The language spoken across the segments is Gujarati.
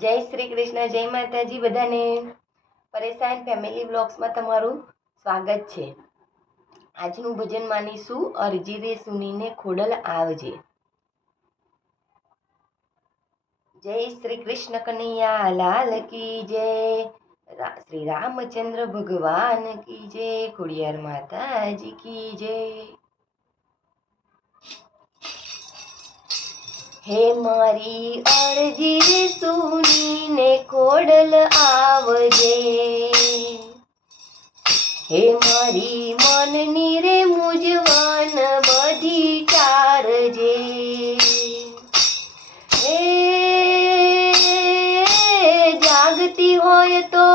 જય શ્રી કૃષ્ણ, જય માતાજી બધાને. પરેશાન ફેમિલી બ્લોગ્સમાં તમારું સ્વાગત છે. આજનું ભજન માનીશું, અરજી રે સુનીને ખોડલ આવજે. જય શ્રી કૃષ્ણ કનૈયા, લાલ કી જય. શ્રી રામચંદ્ર ભગવાન કી જય. ખોડિયાર માતાજી કી જય. હે મારી અરજી રે સુનીને ખોડલ આવજે. હે મારી મનની રે મૂંઝવણ બધી ચારજે. જાગતી હોય તો,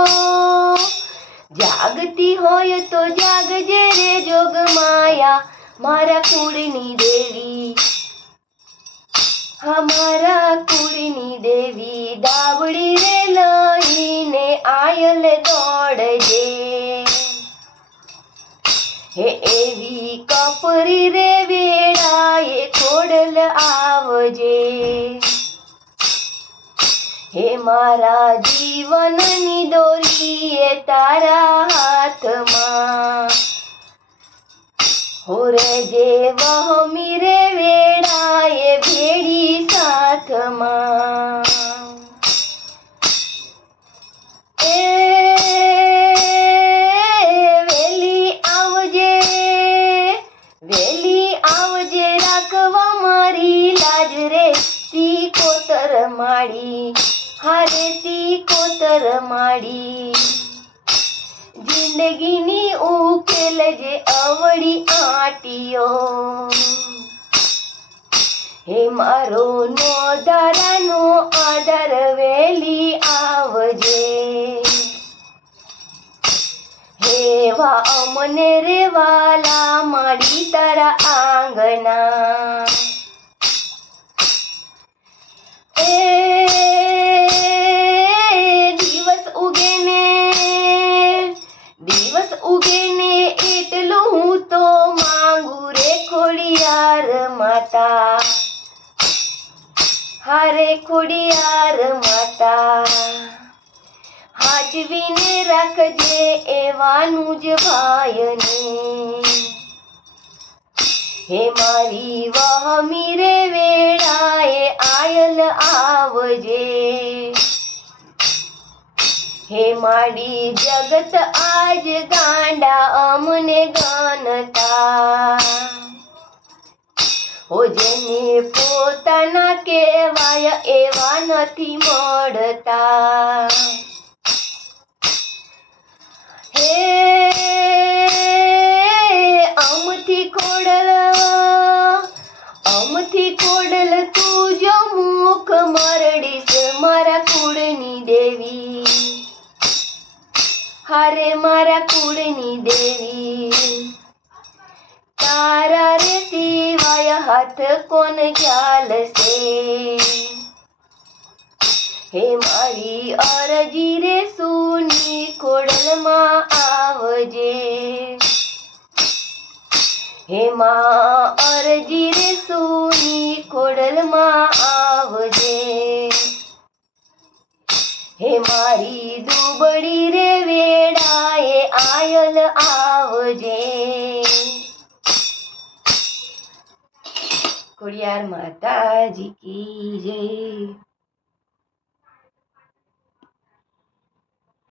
જાગતી હોય તો જાગજે રે જોગ માયા મારા કુળની દેવી. હમારા કુળની દેવી દાવડી રે આયલ દોડજે. હે એવી કપરી રે વેળાએ ખોડલ આવજે. હે મારા જીવનની દોરીએ તારા હાથમાં. હોરે જે વહમી રે વેળાએ ભેડી સાથમાં. કોતર માડી હારે સી કોતર માડી. જિંદગીની ઉકેલ જે અવળી આટીઓ. હે મારો નો દારાનો આધાર વેલી આવજે. હેવા અમને રે વાલા માડી તારા આંગણા. એ દિવસ ઉગે ને, દિવસ ઉગે ને એટલું હું તો માંગુ રે ખોડિયાર માતા. હારે ખોડિયાર માતા. હાચવીને રાખજે એવાનું જ ભાયને. હે મારી વહમી રે વેળાએ આયલ આવજે. હે માડી જગત, આજ ગાંડા અમને ગાનતા. ઓ જેને પોતાના કહેવાય એવા નથી મળતા. ખોડલ તું જો મુખ મરડીશ મારા કુળની દેવી. હારે મારા કુળની દેવી. તારા રે સિવાય હાથ કોણ ચાલશે હે મારી અરજી રે સુની ખોડલમાં આવજે. હે માં ખોડલમાં આવજે. હે મારી દુબળી રે વેડાએ આયલ આવજે. ખોડિયાર માતાજી કી જય.